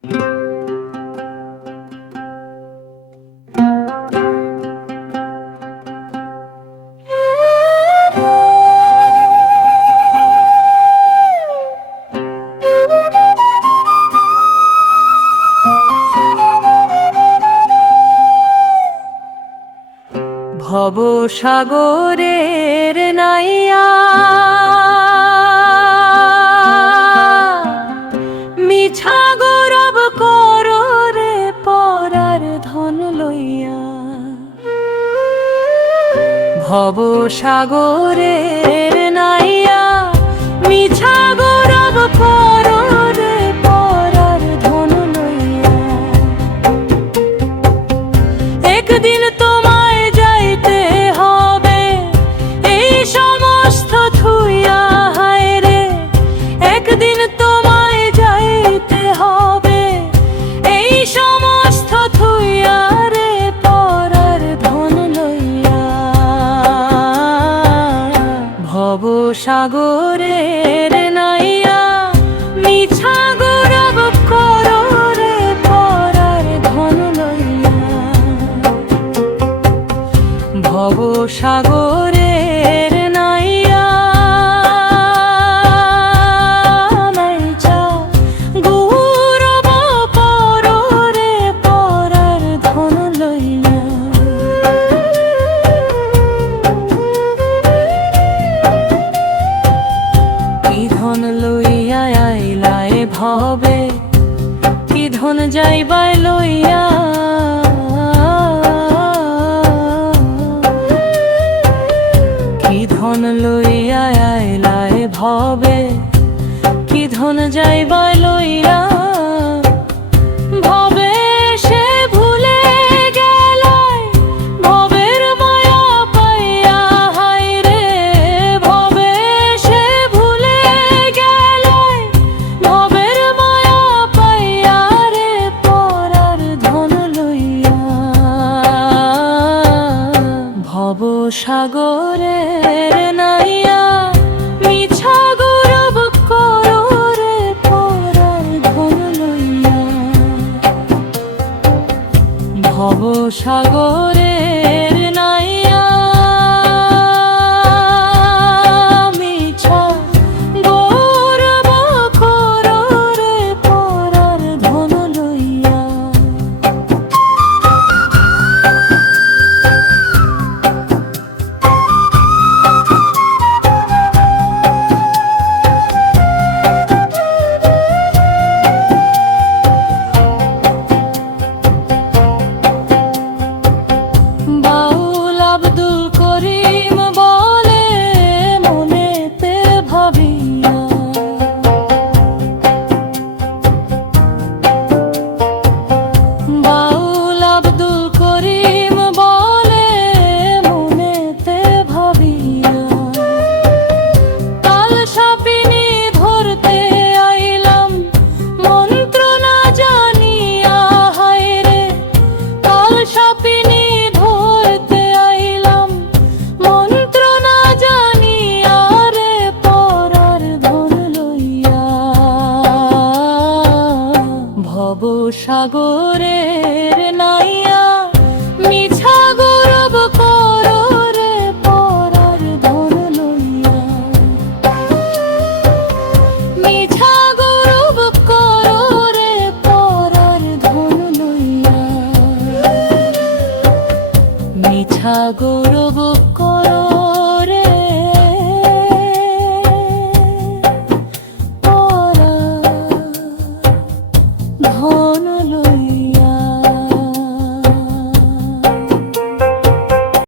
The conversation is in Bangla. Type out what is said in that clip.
ভব সাগরের নাইয়া মিছা গৌরব করো রে পরার ধন লইয়া। ভব সাগরের নাইয়া মিছা গৌরব করো রে পরার ধন লইয়া। একদিন তোমায় যাইতে হবে এই সমস্ত থুইয়া, হায় রে একদিন তোমায় যাইতে হবে এই সমস্ত থুইয়া রে পরার ধন লইয়া। ভব সাগরের নাইয়া মিছা গৌরব করো রে পরার ধন লইয়া। ভব সাগরের নাইয়া গৌরব করো রে পরার ধন লইয়া। কি ধন লইয়া আইলায় ভবে, কি ধন যাইবাই লইয়া। কি ধন লইয়া আইলায় ভবে, কি ধন যাইবাই লইয়া। ভবে সে ভুলে গেলায় ভবের মায়া পাইয়া, হায় রে ভবে সে ভুলে গেলায় ভবের মায়া পাইয়া রে পরার ধন লইয়া। ভব সাগরের নাইয়া মিছা গৌরব করো রে পরার ধন লইয়া। ভব সাগরের নাইয়া মিছা গৌরব করো রে পরার ধন লইয়া। বাউল আব্দুল করিম বলে মনেতে ভাবিয়া, বাউল আব্দুল করিম বলে মনেতে ভাবিয়া। কাল সাপিনী ধরতে আইলাম মন্ত্র না জানিয়া, হায় রে কাল সাপিনী ধরতে আইলাম মন্ত্র না জানিয়া রে পরার ধন লইয়া। ভব সাগরের নাইয়া মিছা গৌরব করো রে পরার ধন লইয়া। মিছা গৌরব করো রে পরার ধন লইয়া। মিছা গৌরব করো রে পরার ধন লইয়া।